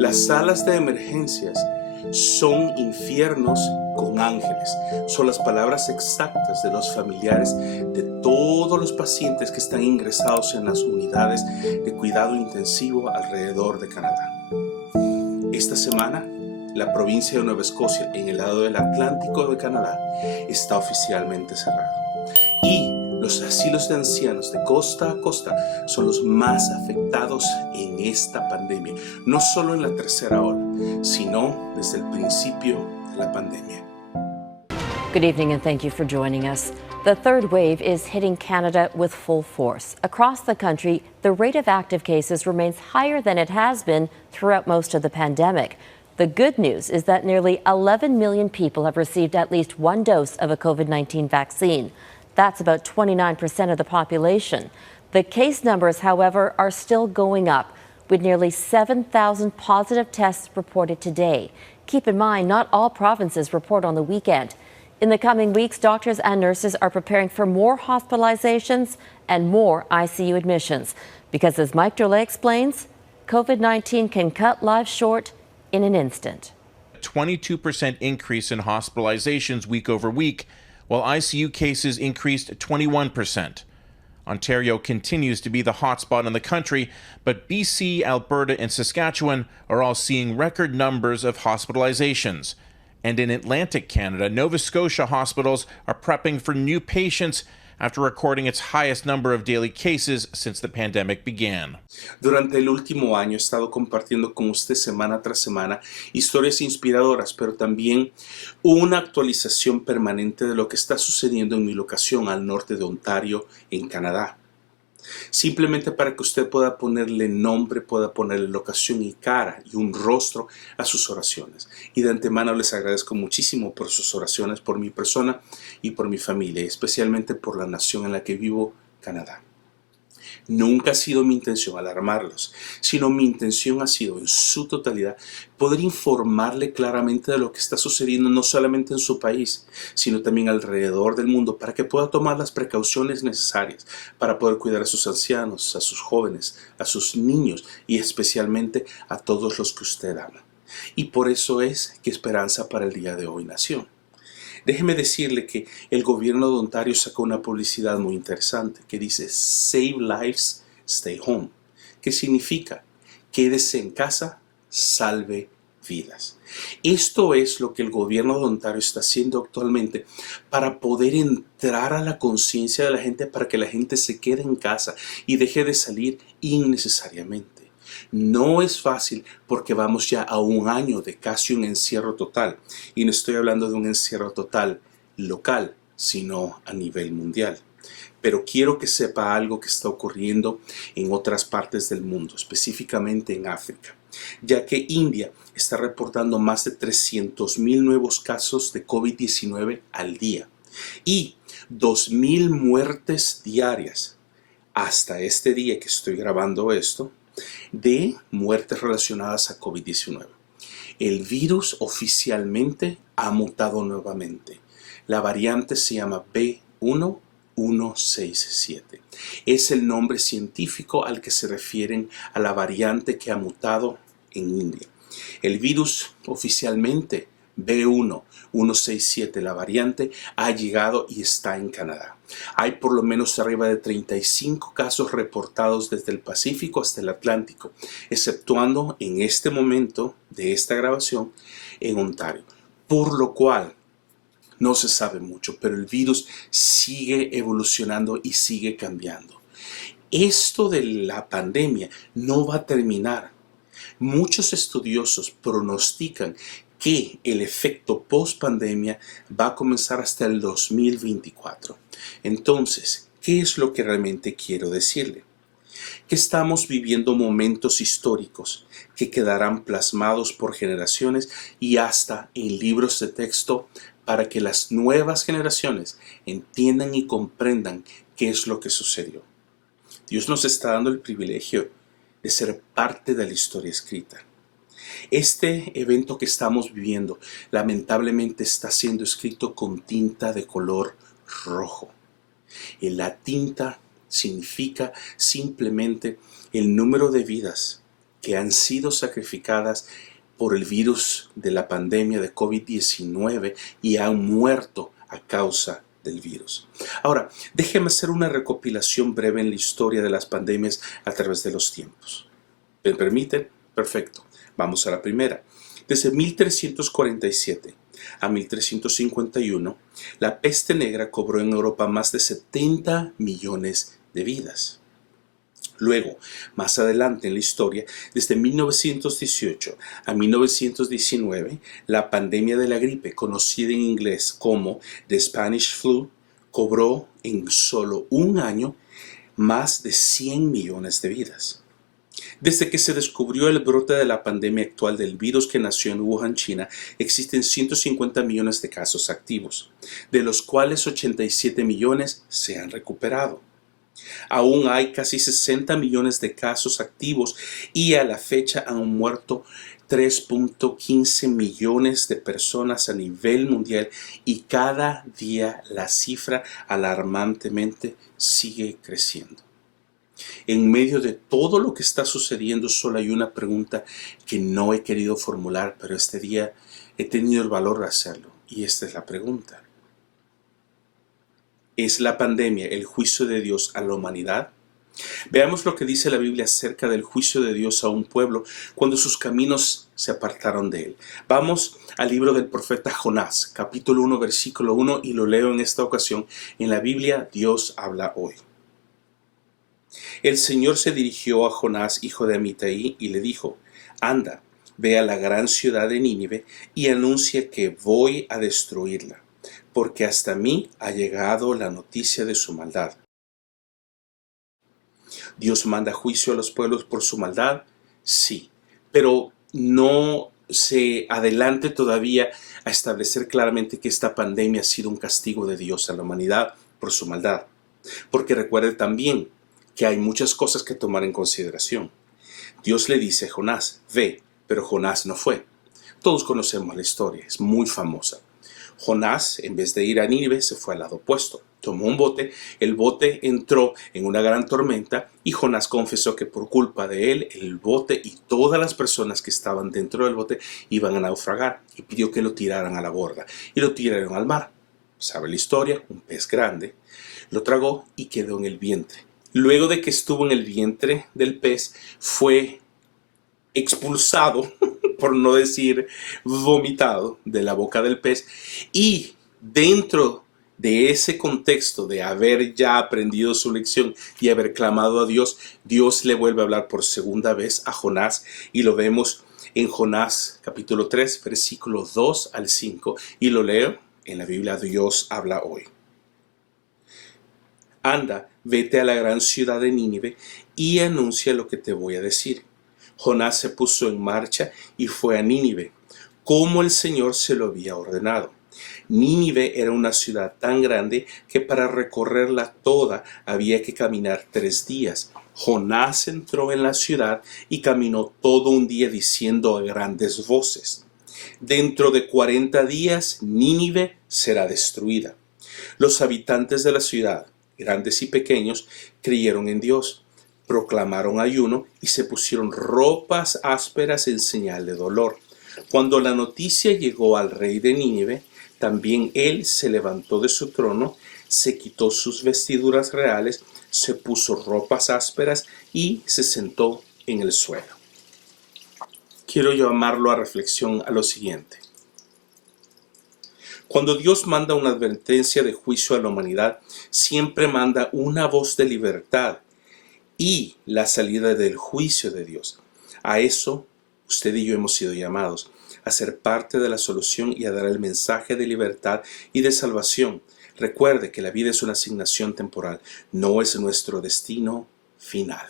Las salas de emergencias son infiernos con ángeles. Son las palabras exactas de los familiares de todos los pacientes que están ingresados en las unidades de cuidado intensivo alrededor de Canadá. Esta semana, la provincia de Nueva Escocia, en el lado del Atlántico de Canadá, está oficialmente cerrado. Y los asilos de ancianos de costa a costa son los más afectados en esta pandemia, no solo en la tercera ola, sino desde el principio de la pandemia. Good evening and thank you for joining us. The third wave is hitting Canada with full force. Across the country, the rate of active cases remains higher than it has been throughout most of the pandemic. The good news is that nearly 11 million people have received at least one dose of a COVID-19 vaccine. That's about 29% of the population. The case numbers, however, are still going up, with nearly 7,000 positive tests reported today. Keep in mind, not all provinces report on the weekend. In the coming weeks, doctors and nurses are preparing for more hospitalizations and more ICU admissions. Because as Mike Drolet explains, COVID-19 can cut lives short in an instant. A 22% increase in hospitalizations week over week, while ICU cases increased 21%. Ontario continues to be the hotspot in the country, but BC, Alberta, and Saskatchewan are all seeing record numbers of hospitalizations. And in Atlantic Canada, Nova Scotia hospitals are prepping for new patients after recording its highest number of daily cases since the pandemic began. Durante el último año he estado compartiendo con usted semana tras semana historias inspiradoras, pero también una actualización permanente de lo que está sucediendo en mi locación al norte de Ontario, en Canadá. Simplemente para que usted pueda ponerle nombre, pueda ponerle locación y cara y un rostro a sus oraciones. Y de antemano les agradezco muchísimo por sus oraciones, por mi persona y por mi familia, especialmente por la nación en la que vivo, Canadá. Nunca ha sido mi intención alarmarlos, sino mi intención ha sido en su totalidad poder informarle claramente de lo que está sucediendo no solamente en su país, sino también alrededor del mundo para que pueda tomar las precauciones necesarias para poder cuidar a sus ancianos, a sus jóvenes, a sus niños y especialmente a todos los que usted ama. Y por eso es que Esperanza para el día de hoy nació. Déjeme decirle que el gobierno de Ontario sacó una publicidad muy interesante que dice Save Lives, Stay Home, que significa quédese en casa, salve vidas. Esto es lo que el gobierno de Ontario está haciendo actualmente para poder entrar a la conciencia de la gente, para que la gente se quede en casa y deje de salir innecesariamente. No es fácil porque vamos ya a un año de casi un encierro total. Y no estoy hablando de un encierro total local, sino a nivel mundial. Pero quiero que sepa algo que está ocurriendo en otras partes del mundo, específicamente en África, ya que India está reportando más de 300,000 nuevos casos de COVID-19 al día y 2,000 muertes diarias hasta este día que estoy grabando esto, de muertes relacionadas a COVID-19. El virus oficialmente ha mutado nuevamente. La variante se llama B1167. Es el nombre científico al que se refieren a la variante que ha mutado en India. El virus oficialmente B1167, la variante, ha llegado y está en Canadá. Hay por lo menos arriba de 35 casos reportados desde el Pacífico hasta el Atlántico, exceptuando en este momento de esta grabación en Ontario, por lo cual no se sabe mucho, pero el virus sigue evolucionando y sigue cambiando. Esto de la pandemia no va a terminar. Muchos estudiosos pronostican que el efecto post-pandemia va a comenzar hasta el 2024. Entonces, ¿qué es lo que realmente quiero decirle? Que estamos viviendo momentos históricos que quedarán plasmados por generaciones y hasta en libros de texto para que las nuevas generaciones entiendan y comprendan qué es lo que sucedió. Dios nos está dando el privilegio de ser parte de la historia escrita. Este evento que estamos viviendo lamentablemente está siendo escrito con tinta de color rojo. Y la tinta significa simplemente el número de vidas que han sido sacrificadas por el virus de la pandemia de COVID-19 y han muerto a causa del virus. Ahora, déjeme hacer una recopilación breve en la historia de las pandemias a través de los tiempos. ¿Me permite? Perfecto. Vamos a la primera. Desde 1347 a 1351, la peste negra cobró en Europa más de 70 millones de vidas. Luego, más adelante en la historia, desde 1918 a 1919, la pandemia de la gripe, conocida en inglés como The Spanish Flu, cobró en solo un año más de 100 millones de vidas. Desde que se descubrió el brote de la pandemia actual del virus que nació en Wuhan, China, existen 150 millones de casos activos, de los cuales 87 millones se han recuperado. Aún hay casi 60 millones de casos activos y a la fecha han muerto 3.15 millones de personas a nivel mundial y cada día la cifra alarmantemente sigue creciendo. En medio de todo lo que está sucediendo, solo hay una pregunta que no he querido formular, pero este día he tenido el valor de hacerlo. Y esta es la pregunta. ¿Es la pandemia el juicio de Dios a la humanidad? Veamos lo que dice la Biblia acerca del juicio de Dios a un pueblo cuando sus caminos se apartaron de él. Vamos al libro del profeta Jonás, capítulo 1, versículo 1, y lo leo en esta ocasión. En la Biblia, Dios habla hoy. El Señor se dirigió a Jonás, hijo de Amitai, y le dijo: Anda, ve a la gran ciudad de Nínive y anuncia que voy a destruirla, porque hasta mí ha llegado la noticia de su maldad. ¿Dios manda juicio a los pueblos por su maldad? Sí, pero no se adelante todavía a establecer claramente que esta pandemia ha sido un castigo de Dios a la humanidad por su maldad. Porque recuerde también que hay muchas cosas que tomar en consideración. Dios le dice a Jonás: ve, pero Jonás no fue. Todos conocemos la historia, es muy famosa. Jonás, en vez de ir a Nínive, se fue al lado opuesto. Tomó un bote, el bote entró en una gran tormenta y Jonás confesó que por culpa de él, el bote y todas las personas que estaban dentro del bote iban a naufragar, y pidió que lo tiraran a la borda y lo tiraron al mar. ¿Sabe la historia? Un pez grande lo tragó y quedó en el vientre. Luego de que estuvo en el vientre del pez, fue expulsado, por no decir vomitado, de la boca del pez, y dentro de ese contexto de haber ya aprendido su lección y haber clamado a Dios, Dios le vuelve a hablar por segunda vez a Jonás, y lo vemos en Jonás capítulo 3, versículos 2 al 5, y lo leo en la Biblia. Dios habla hoy. Anda, vete a la gran ciudad de Nínive y anuncia lo que te voy a decir. Jonás se puso en marcha y fue a Nínive, como el Señor se lo había ordenado. Nínive era una ciudad tan grande que para recorrerla toda había que caminar 3 días. Jonás entró en la ciudad y caminó todo un día diciendo a grandes voces: dentro de 40 días Nínive será destruida. Los habitantes de la ciudad, grandes y pequeños, creyeron en Dios, proclamaron ayuno y se pusieron ropas ásperas en señal de dolor. Cuando la noticia llegó al rey de Nínive, también él se levantó de su trono, se quitó sus vestiduras reales, se puso ropas ásperas y se sentó en el suelo. Quiero llamarlo a reflexión a lo siguiente. Cuando Dios manda una advertencia de juicio a la humanidad, siempre manda una voz de libertad y la salida del juicio de Dios. A eso usted y yo hemos sido llamados, a ser parte de la solución y a dar el mensaje de libertad y de salvación. Recuerde que la vida es una asignación temporal, no es nuestro destino final.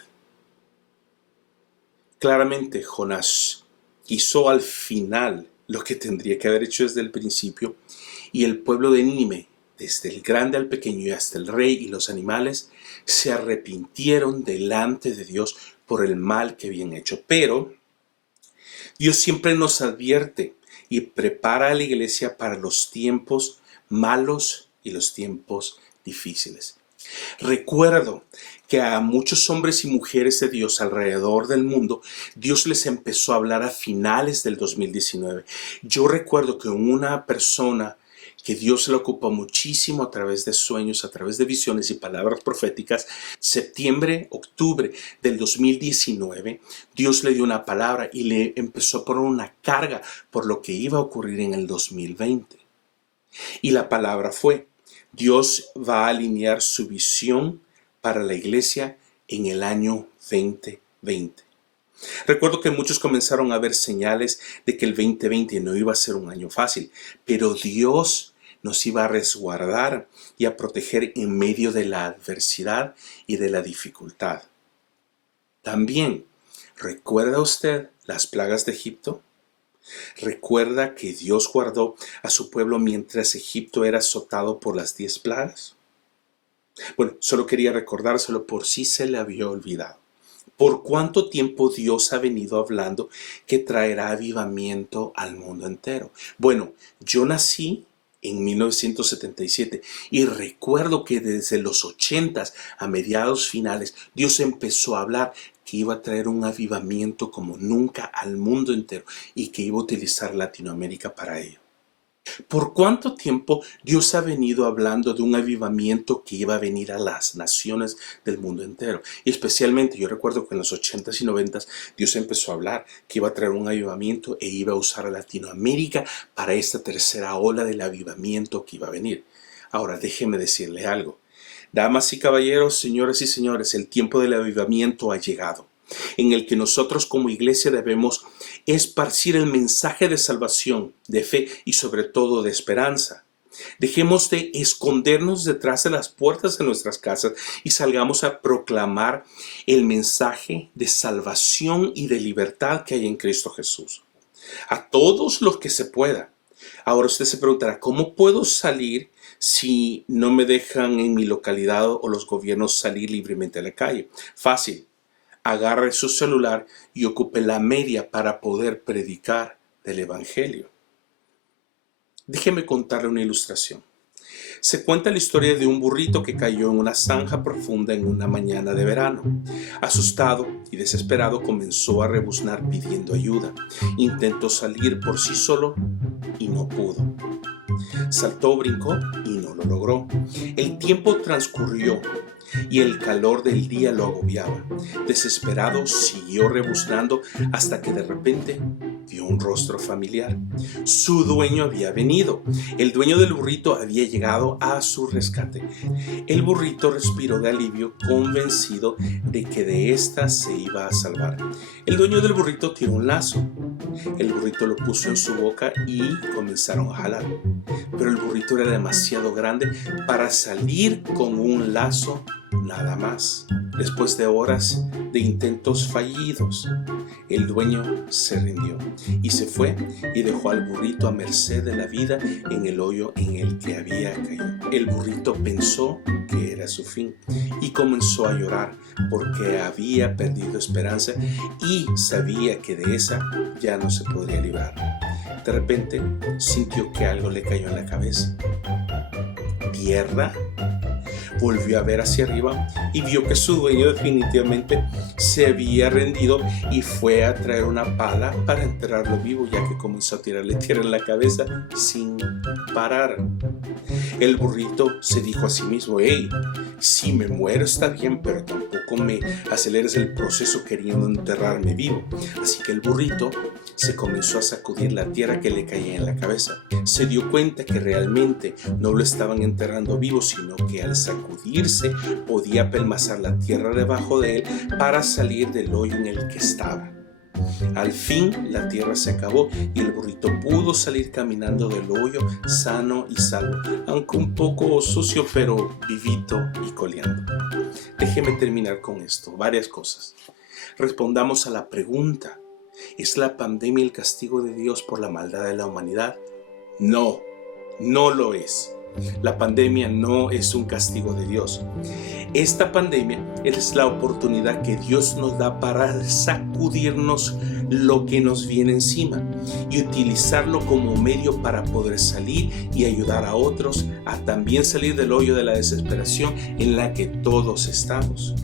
Claramente Jonás hizo al final lo que tendría que haber hecho desde el principio, y el pueblo de Nínive, desde el grande al pequeño y hasta el rey y los animales, se arrepintieron delante de Dios por el mal que habían hecho. Pero Dios siempre nos advierte y prepara a la iglesia para los tiempos malos y los tiempos difíciles. Recuerdo que a muchos hombres y mujeres de Dios alrededor del mundo, Dios les empezó a hablar a finales del 2019. Yo recuerdo que una persona que Dios le ocupó muchísimo a través de sueños, a través de visiones y palabras proféticas, septiembre, octubre del 2019, Dios le dio una palabra y le empezó a poner una carga por lo que iba a ocurrir en el 2020. Y la palabra fue: Dios va a alinear su visión para la iglesia en el año 2020. Recuerdo que muchos comenzaron a ver señales de que el 2020 no iba a ser un año fácil, pero Dios nos iba a resguardar y a proteger en medio de la adversidad y de la dificultad. También, ¿recuerda usted las plagas de Egipto? ¿Recuerda que Dios guardó a su pueblo mientras Egipto era azotado por las 10 plagas? Bueno, solo quería recordárselo por si se le había olvidado. ¿Por cuánto tiempo Dios ha venido hablando que traerá avivamiento al mundo entero? Bueno, yo nací en 1977 y recuerdo que desde los 80s a mediados finales Dios empezó a hablar que iba a traer un avivamiento como nunca al mundo entero y que iba a utilizar Latinoamérica para ello. ¿Por cuánto tiempo Dios ha venido hablando de un avivamiento que iba a venir a las naciones del mundo entero? Y especialmente yo recuerdo que en los 80s y 90s Dios empezó a hablar que iba a traer un avivamiento e iba a usar a Latinoamérica para esta tercera ola del avivamiento que iba a venir. Ahora déjeme decirle algo. Damas y caballeros, señoras y señores, el tiempo del avivamiento ha llegado, en el que nosotros como iglesia debemos esparcir el mensaje de salvación, de fe y sobre todo de esperanza. Dejemos de escondernos detrás de las puertas de nuestras casas y salgamos a proclamar el mensaje de salvación y de libertad que hay en Cristo Jesús. A todos los que se pueda. Ahora usted se preguntará, ¿cómo puedo salir si no me dejan en mi localidad o los gobiernos salir libremente a la calle? Fácil. Agarre su celular y ocupe la media para poder predicar del Evangelio. Déjeme contarle una ilustración. Se cuenta la historia de un burrito que cayó en una zanja profunda en una mañana de verano. Asustado y desesperado comenzó a rebuznar pidiendo ayuda. Intentó salir por sí solo y no pudo. Saltó, brincó y no lo logró. El tiempo transcurrió y el calor del día lo agobiaba. Desesperado, siguió rebuznando hasta que de repente vio un rostro familiar. Su dueño había venido. El dueño del burrito había llegado a su rescate. El burrito respiró de alivio, convencido de que de ésta se iba a salvar. El dueño del burrito tiró un lazo. El burrito lo puso en su boca y comenzaron a jalar. Pero el burrito era demasiado grande para salir con un lazo nada más. Después de horas de intentos fallidos, el dueño se rindió y se fue y dejó al burrito a merced de la vida en el hoyo en el que había caído. El burrito pensó que era su fin y comenzó a llorar porque había perdido esperanza y sabía que de esa ya no se podría librar. De repente sintió que algo le cayó en la cabeza. ¿Tierra? Volvió a ver hacia arriba y vio que su dueño definitivamente se había rendido y fue a traer una pala para enterrarlo vivo, ya que comenzó a tirarle tierra en la cabeza sin parar. El burrito se dijo a sí mismo: hey, si me muero está bien, pero tampoco me aceleres el proceso queriendo enterrarme vivo. Así que el burrito se comenzó a sacudir la tierra que le caía en la cabeza. Se dio cuenta que realmente no lo estaban enterrando vivo, sino que al sacudirse podía apelmazar la tierra debajo de él para salir del hoyo en el que estaba. Al fin la tierra se acabó y el burrito pudo salir caminando del hoyo sano y salvo, aunque un poco sucio, pero vivito y coleando. Déjeme terminar con esto, varias cosas. Respondamos a la pregunta: ¿es la pandemia el castigo de Dios por la maldad de la humanidad? No, no lo es. La pandemia no es un castigo de Dios. Esta pandemia es la oportunidad que Dios nos da para sacudirnos lo que nos viene encima y utilizarlo como medio para poder salir y ayudar a otros a también salir del hoyo de la desesperación en la que todos estamos.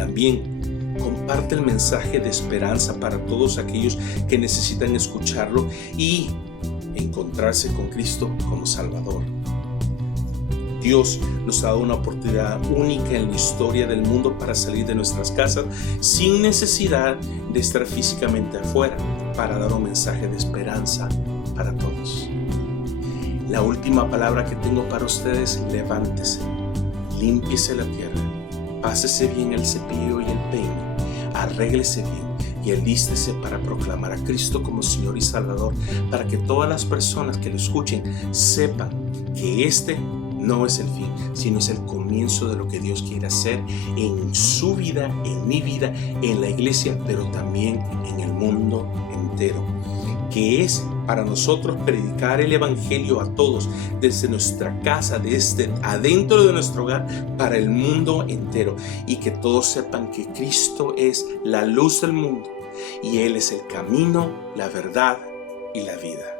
también comparte el mensaje de esperanza para todos aquellos que necesitan escucharlo y encontrarse con Cristo como Salvador. Dios nos ha dado una oportunidad única en la historia del mundo para salir de nuestras casas sin necesidad de estar físicamente afuera, para dar un mensaje de esperanza para todos. La última palabra que tengo para ustedes: levántese, límpiese la tierra, pásese bien el cepillo y el peine, arréglese bien y alístese para proclamar a Cristo como Señor y Salvador, para que todas las personas que lo escuchen sepan que este no es el fin, sino es el comienzo de lo que Dios quiere hacer en su vida, en mi vida, en la iglesia, pero también en el mundo entero. Que es para nosotros predicar el evangelio a todos, desde nuestra casa, desde adentro de nuestro hogar, para el mundo entero, y que todos sepan que Cristo es la luz del mundo y Él es el camino, la verdad y la vida.